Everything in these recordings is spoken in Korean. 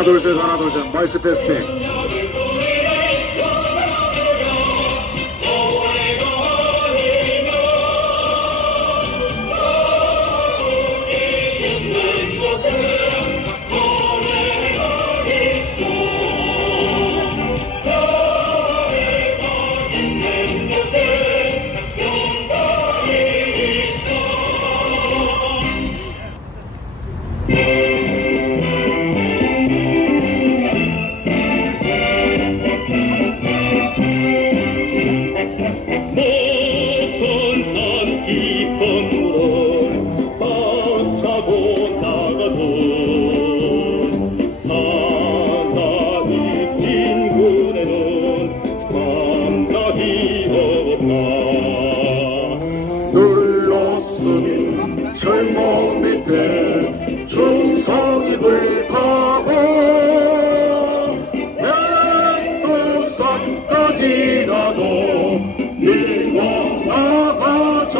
하나 둘 셋 하나 둘 셋 마이크 테스팅. 눌렀으니 철목 밑에 중성입을 타고 백두산까지라도 밀고 나가자.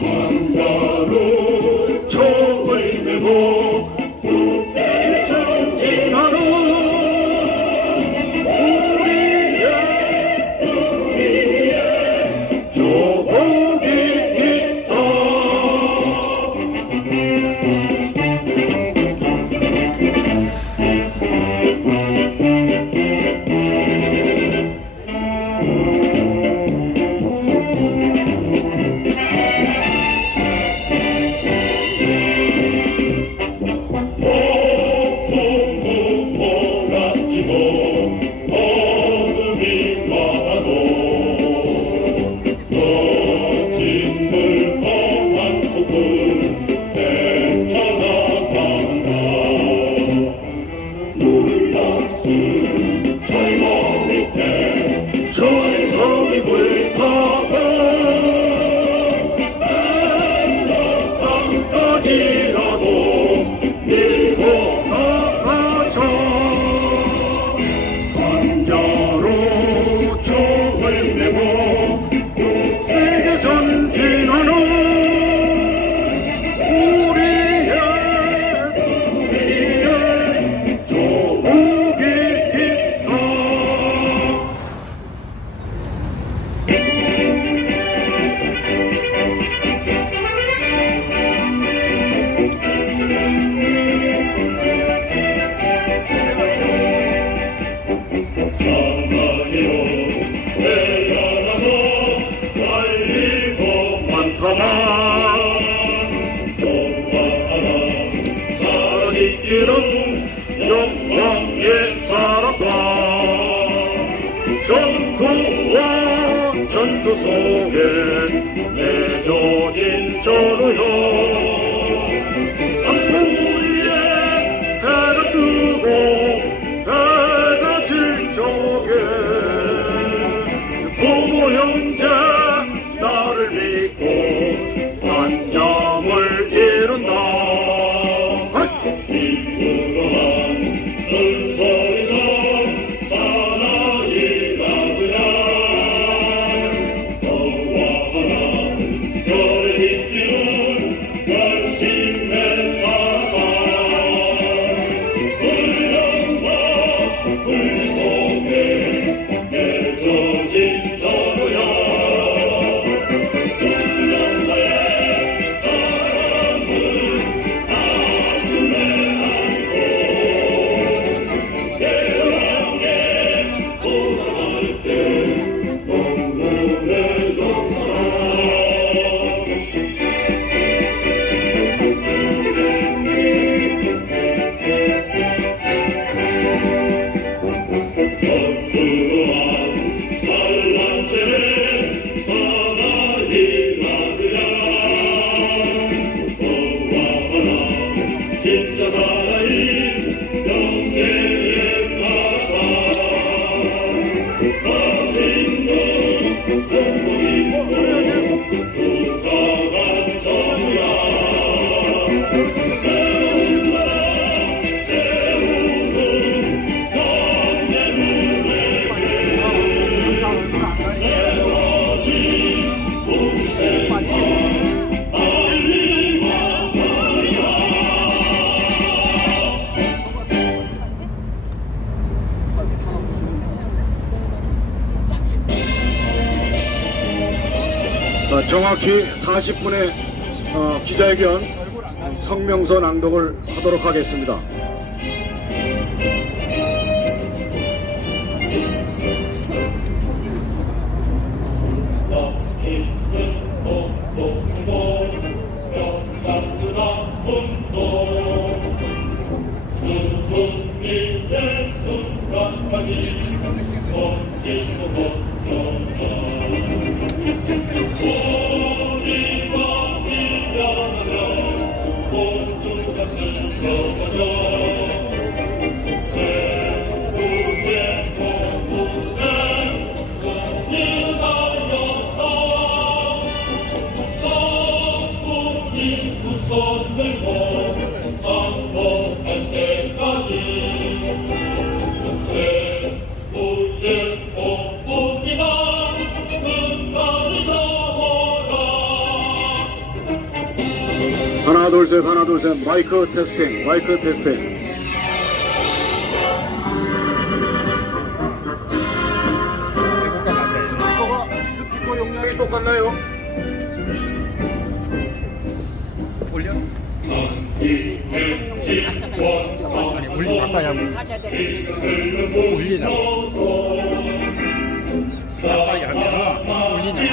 한자로 총을 메고 굳세게 전진하는 우리의 조국이 있다. 전성이 불타고 땅까지라도 밀고 나가자. 강자로 총을 메고 굳세게 전진하는 우리의 조국이 있다. 사랑이여 태어나서 날리고 많다만 너와 하나 살아있기는 영광의 살았다. 전투와 전투 속에 맺어진 전우여 산봉 위에 해가 뜨고 해가 질 적에 부모 형제 나를 믿고 단잠을 이룬다. 이끌어간 은소리서 사나이 나그야 너와 하나 별의 깃기는 정확히 40분의 기자회견 성명서 낭독을 하도록 하겠습니다. 하나 둘 셋 마이크 테스팅. 스피커 용량이 똑같나요? 올려? 올리 바꿔야 올리나? 바꿔야 하면 올리나?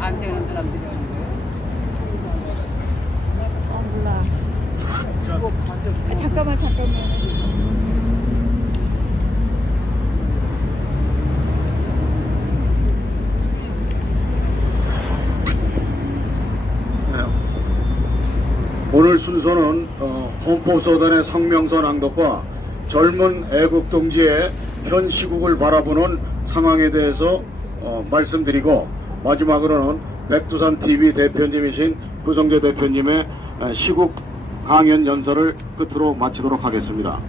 안 되는 사람들이 하는 거예요? 몰라. 잠깐만. 오늘 순서는 헌법소단의 성명서 낭독과 젊은 애국동지의 현 시국을 바라보는 상황에 대해서 말씀드리고, 마지막으로는 백두산TV 대표님이신 구성재 대표님의 시국 강연 연설을 끝으로 마치도록 하겠습니다.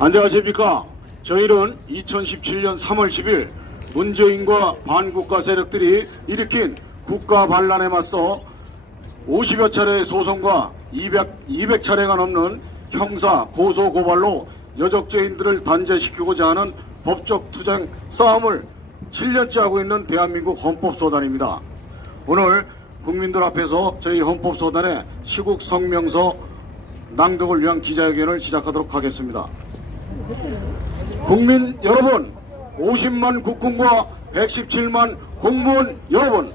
안녕하십니까. 저희는 2017년 3월 10일 문재인과 반국가 세력들이 일으킨 국가 반란에 맞서 50여 차례의 소송과 200차례가 넘는 형사 고소 고발로 여적죄인들을 단죄시키고자 하는 법적 투쟁 싸움을 7년째 하고 있는 대한민국 헌법소단입니다. 오늘 국민들 앞에서 저희 헌법소단의 시국 성명서 낭독을 위한 기자회견을 시작하도록 하겠습니다. 국민 여러분, 50만 국군과 117만 공무원 여러분,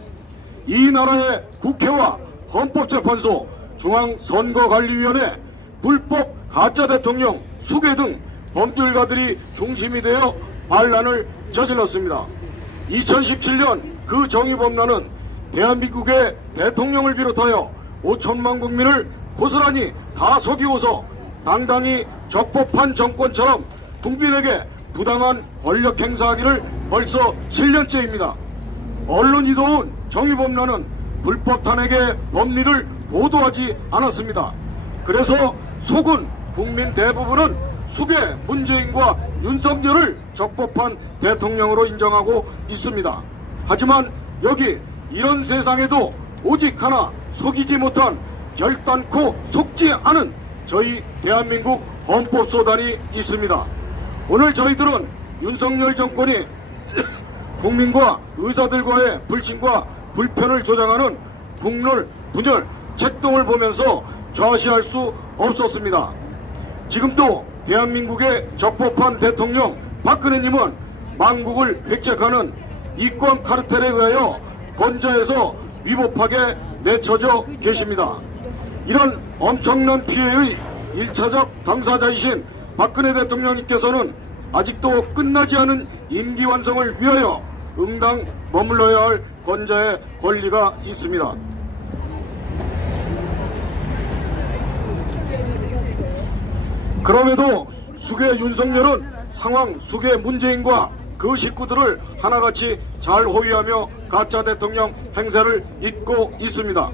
이 나라의 국회와 헌법재판소, 중앙선거관리위원회, 불법 가짜 대통령, 수괴 등 범죄가들이 중심이 되어 반란을 저질렀습니다. 2017년 그 정의범란은 대한민국의 대통령을 비롯하여 5천만 국민을 고스란히 다 속이고서 당당히 적법한 정권처럼 국민에게 부당한 권력 행사하기를 벌써 7년째입니다. 언론이 도운 정의범란은 불법 탄핵의 법리를 보도하지 않았습니다. 그래서 속은 국민 대부분은 숙의 문재인과 윤석열을 적법한 대통령으로 인정하고 있습니다. 하지만 여기 이런 세상에도 오직 하나 속이지 못한 결단코 속지 않은 저희 대한민국 헌법소단이 있습니다. 오늘 저희들은 윤석열 정권이 국민과 의사들과의 불신과 불편을 조장하는 국룰, 분열, 책동을 보면서 좌시할 수 없었습니다. 지금도 대한민국의 적법한 대통령 박근혜님은 망국을 획책하는 이권 카르텔에 의하여 건자에서 위법하게 내쳐져 계십니다. 이런 엄청난 피해의 1차적 당사자이신 박근혜 대통령님께서는 아직도 끝나지 않은 임기 완성을 위하여 응당 머물러야 할 권자의 권리가 있습니다. 그럼에도 숙의 윤석열은 상황 숙의 문재인과 그 식구들을 하나같이 잘 호위하며 가짜 대통령 행세를 잇고 있습니다.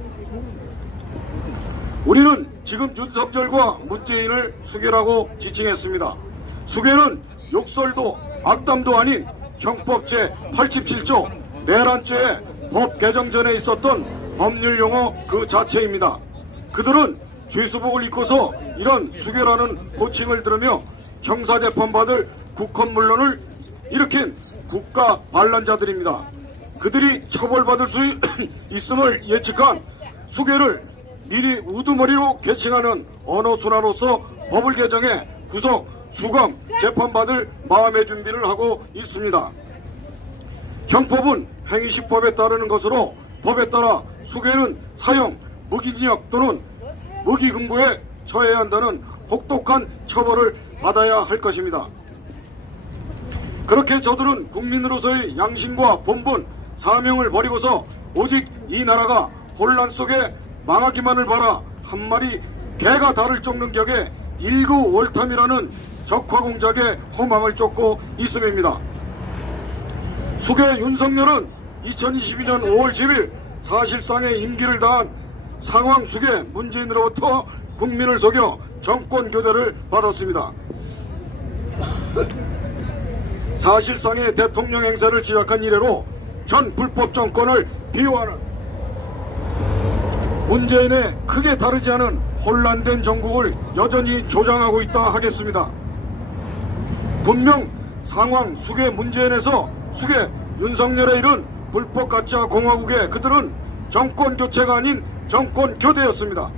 우리는 지금 윤석열과 문재인을 숙의라고 지칭했습니다. 숙의는 욕설도 악담도 아닌 형법 제87조 내란죄의 법 개정 전에 있었던 법률 용어 그 자체입니다. 그들은 죄수복을 입고서 이런 숙의라는 호칭을 들으며 형사재판받을 국헌문란을 일으킨 국가 반란자들입니다. 그들이 처벌받을 수 있음을 예측한 숙의를 미리 우두머리로 개칭하는 언어순화로서 법을 개정해 구속, 수감, 재판받을 마음의 준비를 하고 있습니다. 형법은 행위시법에 따르는 것으로 법에 따라 숙의는 사형, 무기징역 또는 무기금고에 처해야 한다는 혹독한 처벌을 받아야 할 것입니다. 그렇게 저들은 국민으로서의 양심과 본분, 사명을 버리고서 오직 이 나라가 혼란 속에 망하기만을 바라 한 마리 개가 달을 쫓는 격에 일구월탐이라는 적화공작의 허망을 쫓고 있음입니다. 숙의 윤석열은 2022년 5월 10일 사실상의 임기를 다한 상황 숙의 문재인으로부터 국민을 속여 정권 교대를 받았습니다. 사실상의 대통령 행세를 시작한 이래로 전 불법 정권을 비호하는 문재인의 크게 다르지 않은 혼란된 정국을 여전히 조장하고 있다 하겠습니다. 분명 상황 숙의 문재인에서 숙의 윤석열에 이른 불법 가짜 공화국에 그들은 정권 교체가 아닌 정권 교대였습니다.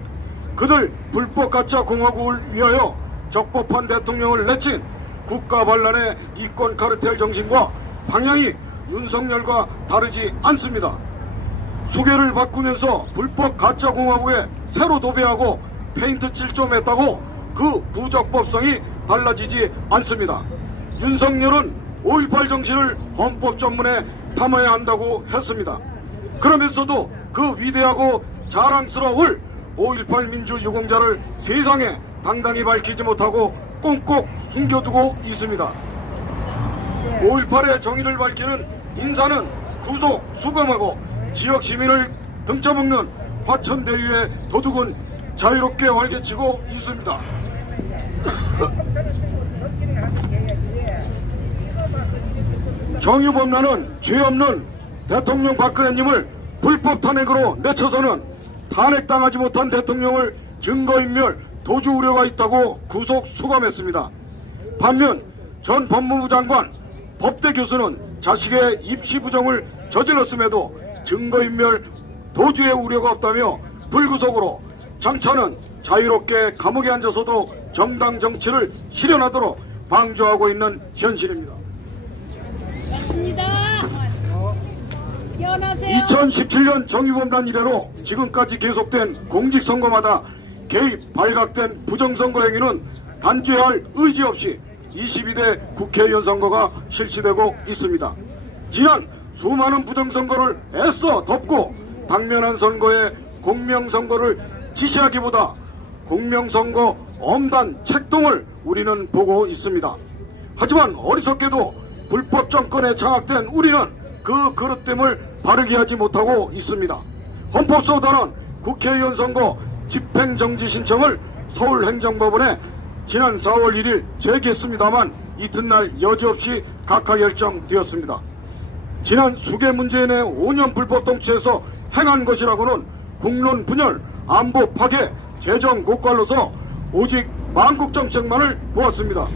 그들 불법 가짜 공화국을 위하여 적법한 대통령을 내친 국가 반란의 이권 카르텔 정신과 방향이 윤석열과 다르지 않습니다. 수계를 바꾸면서 불법 가짜 공화국에 새로 도배하고 페인트 칠 좀 했다고 그 부적법성이 달라지지 않습니다. 윤석열은 5.18 정신을 헌법 전문에 담아야 한다고 했습니다. 그러면서도 그 위대하고 자랑스러울 5.18 민주유공자를 세상에 당당히 밝히지 못하고 꽁꽁 숨겨두고 있습니다. 5.18의 정의를 밝히는 인사는 구속, 수감하고 지역 시민을 등쳐먹는 화천대유의 도둑은 자유롭게 활개치고 있습니다. 정의범란은 죄 없는 대통령 박근혜님을 불법 탄핵으로 내쳐서는 탄핵당하지 못한 대통령을 증거인멸, 도주 우려가 있다고 구속 수감했습니다. 반면 전 법무부 장관, 법대 교수는 자식의 입시 부정을 저질렀음에도 증거인멸, 도주의 우려가 없다며 불구속으로 장차는 자유롭게 감옥에 앉아서도 정당 정치를 실현하도록 방조하고 있는 현실입니다. 2017년 정의범란 이래로 지금까지 계속된 공직선거마다 개입, 발각된 부정선거 행위는 단죄할 의지 없이 22대 국회의원 선거가 실시되고 있습니다. 지난 수많은 부정선거를 애써 덮고 당면한 선거에 공명선거를 지시하기보다 공명선거 엄단 책동을 우리는 보고 있습니다. 하지만 어리석게도 불법 정권에 장악된 우리는 그 그릇됨을 바르게 하지 못하고 있습니다. 헌법소단은 국회의원 선거 집행정지 신청을 서울행정법원에 지난 4월 1일 제기했습니다만 이튿날 여지없이 각하 결정되었습니다. 지난 수개 문재인의 5년 불법 통치에서 행한 것이라고는 국론 분열, 안보 파괴, 재정 고갈로서 오직 망국정책만을 보았습니다.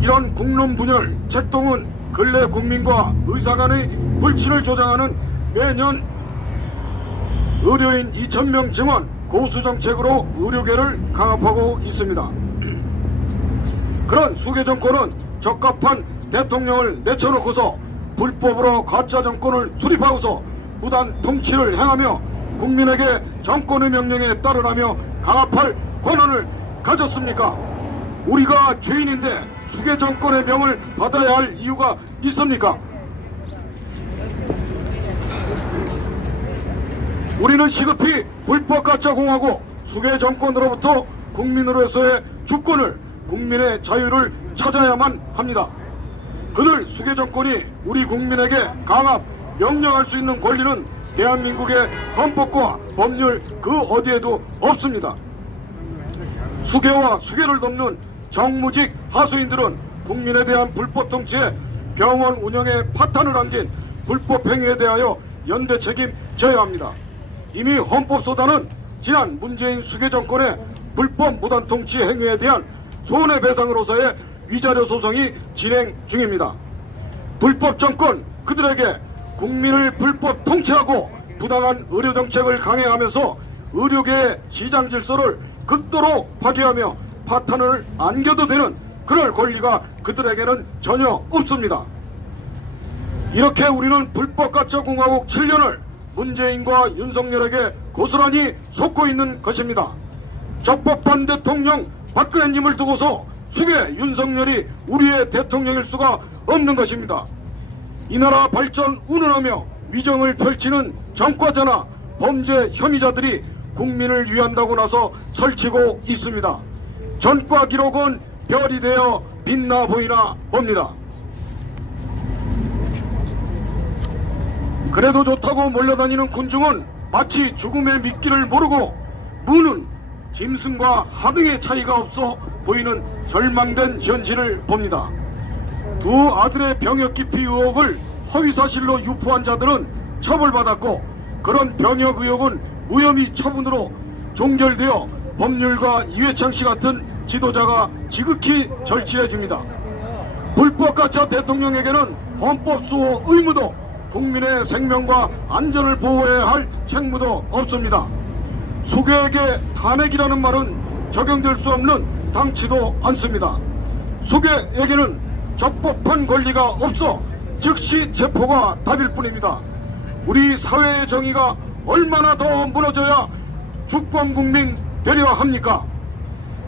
이런 국론 분열, 책동은 근래 국민과 의사 간의 불친을 조장하는 매년 의료인 2,000명 증원 고수정책으로 의료계를 강압하고 있습니다. 그런 수개 정권은 적합한 대통령을 내쳐놓고서 불법으로 가짜 정권을 수립하고서 무단 통치를 행하며 국민에게 정권의 명령에 따르라며 강압할 권한을 가졌습니까? 우리가 죄인인데 수개 정권의 명을 받아야 할 이유가 있습니까? 우리는 시급히 불법 가짜 공화국 수개 정권으로부터 국민으로서의 주권을, 국민의 자유를 찾아야만 합니다. 그들 수개 정권이 우리 국민에게 강압, 명령할 수 있는 권리는 대한민국의 헌법과 법률 그 어디에도 없습니다. 수개와 수개를 돕는 정무직 하수인들은 국민에 대한 불법 통치에 병원 운영에 파탄을 안긴 불법 행위에 대하여 연대 책임져야 합니다. 이미 헌법소단은 지난 문재인 수개 정권의 불법 무단 통치 행위에 대한 손해배상으로서의 위자료 소송이 진행 중입니다. 불법 정권 그들에게 국민을 불법 통치하고 부당한 의료정책을 강행하면서 의료계의 시장 질서를 극도로 파괴하며 파탄을 안겨도 되는 그럴 권리가 그들에게는 전혀 없습니다. 이렇게 우리는 불법 가짜 공화국 7년을 문재인과 윤석열에게 고스란히 속고 있는 것입니다. 적법한 대통령 박근혜님을 두고서 수개 윤석열이 우리의 대통령일 수가 없는 것입니다. 이 나라 발전 운운하며 위정을 펼치는 전과자나 범죄 혐의자들이 국민을 위한다고 나서 설치고 있습니다. 전과 기록은 별이 되어 빛나 보이나 봅니다. 그래도 좋다고 몰려다니는 군중은 마치 죽음의 미끼를 모르고 무는 짐승과 하등의 차이가 없어 보이는 절망된 현실을 봅니다. 두 아들의 병역 기피 의혹을 허위사실로 유포한 자들은 처벌받았고 그런 병역 의혹은 무혐의 처분으로 종결되어 법률가 이회창 씨 같은 지도자가 지극히 절실해집니다. 불법 가짜 대통령에게는 헌법 수호 의무도 국민의 생명과 안전을 보호해야 할 책무도 없습니다. 수개에게 탄핵이라는 말은 적용될 수 없는 당치도 않습니다. 수개에게는 적법한 권리가 없어 즉시 체포가 답일 뿐입니다. 우리 사회의 정의가 얼마나 더 무너져야 주권 국민 되려 합니까?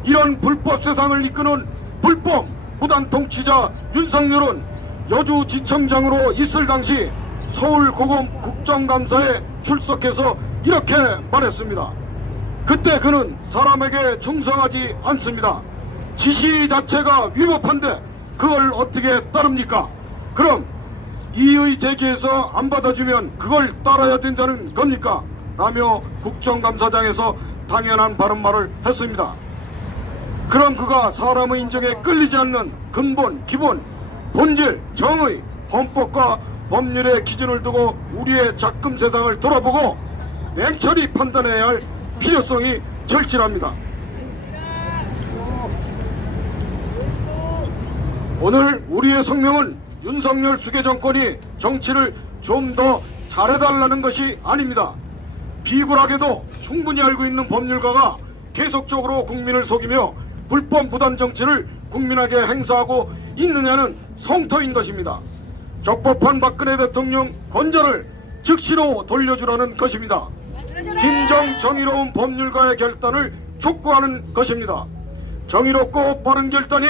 이런 불법 세상을 이끄는 불법 무단 통치자 윤석열은 여주지청장으로 있을 당시 서울고검 국정감사에 출석해서 이렇게 말했습니다. 그때 그는 사람에게 충성하지 않습니다. 지시 자체가 위법한데 그걸 어떻게 따릅니까? 그럼 이의 제기해서 안 받아주면 그걸 따라야 된다는 겁니까? 라며 국정감사장에서 당연한 바른 말을 했습니다. 그럼 그가 사람의 인정에 끌리지 않는 근본, 기본, 본질, 정의, 헌법과 법률의 기준을 두고 우리의 작금 세상을 돌아보고 냉철히 판단해야 할 필요성이 절실합니다. 오늘 우리의 성명은 윤석열 수개 정권이 정치를 좀 더 잘해달라는 것이 아닙니다. 비굴하게도 충분히 알고 있는 법률가가 계속적으로 국민을 속이며 불법 무단 정치를 국민에게 행사하고 있느냐는 성토인 것입니다. 적법한 박근혜 대통령 권좌를 즉시로 돌려주라는 것입니다. 진정 정의로운 법률가의 결단을 촉구하는 것입니다. 정의롭고 빠른 결단이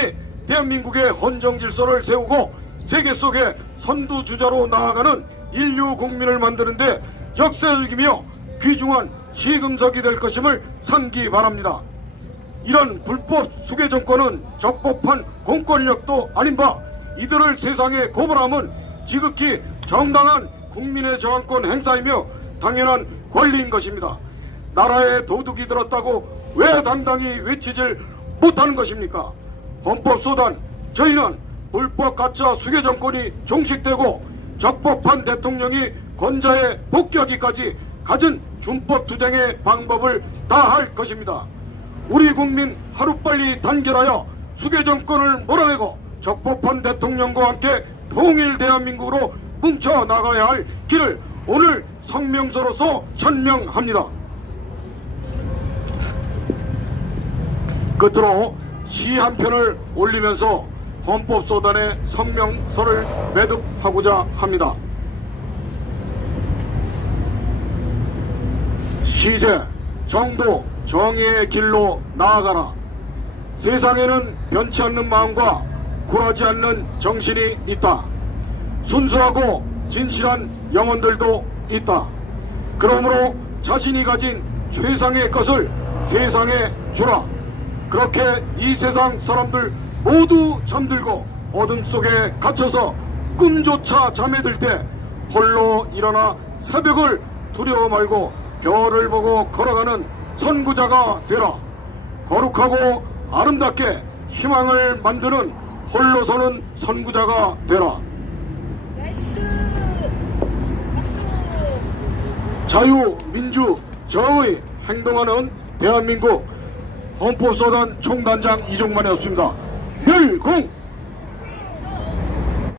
대한민국의 헌정 질서를 세우고 세계 속에 선두주자로 나아가는 인류 국민을 만드는데 역사적이며 귀중한 시금석이 될 것임을 상기 바랍니다. 이런 불법 수괴 정권은 적법한 공권력도 아닌 바 이들을 세상에 고발함은 지극히 정당한 국민의 저항권 행사이며 당연한 권리인 것입니다. 나라에 도둑이 들었다고 왜 당당히 외치질 못하는 것입니까? 헌법소단, 저희는 불법 가짜 수괴 정권이 종식되고 적법한 대통령이 권좌에 복귀하기까지 갖은 준법 투쟁의 방법을 다할 것입니다. 우리 국민 하루빨리 단결하여 수괴 정권을 몰아내고 적법한 대통령과 함께 통일 대한민국으로 뭉쳐 나가야 할 길을 오늘 성명서로서 천명합니다. 끝으로 시 한 편을 올리면서 헌법소단의 성명서를 매듭하고자 합니다. 시제, 정도, 정의의 길로 나아가라. 세상에는 변치 않는 마음과 굴하지 않는 정신이 있다. 순수하고 진실한 영혼들도 있다. 그러므로 자신이 가진 최상의 것을 세상에 주라. 그렇게 이 세상 사람들 모두 잠들고 어둠 속에 갇혀서 꿈조차 잠에 들 때 홀로 일어나 새벽을 두려워 말고 별을 보고 걸어가는 선구자가 되라. 거룩하고 아름답게 희망을 만드는 홀로 서는 선구자가 되라. 자유, 민주, 정의 행동하는 대한민국 헌법소단 총단장 이종만이었습니다. 멸공!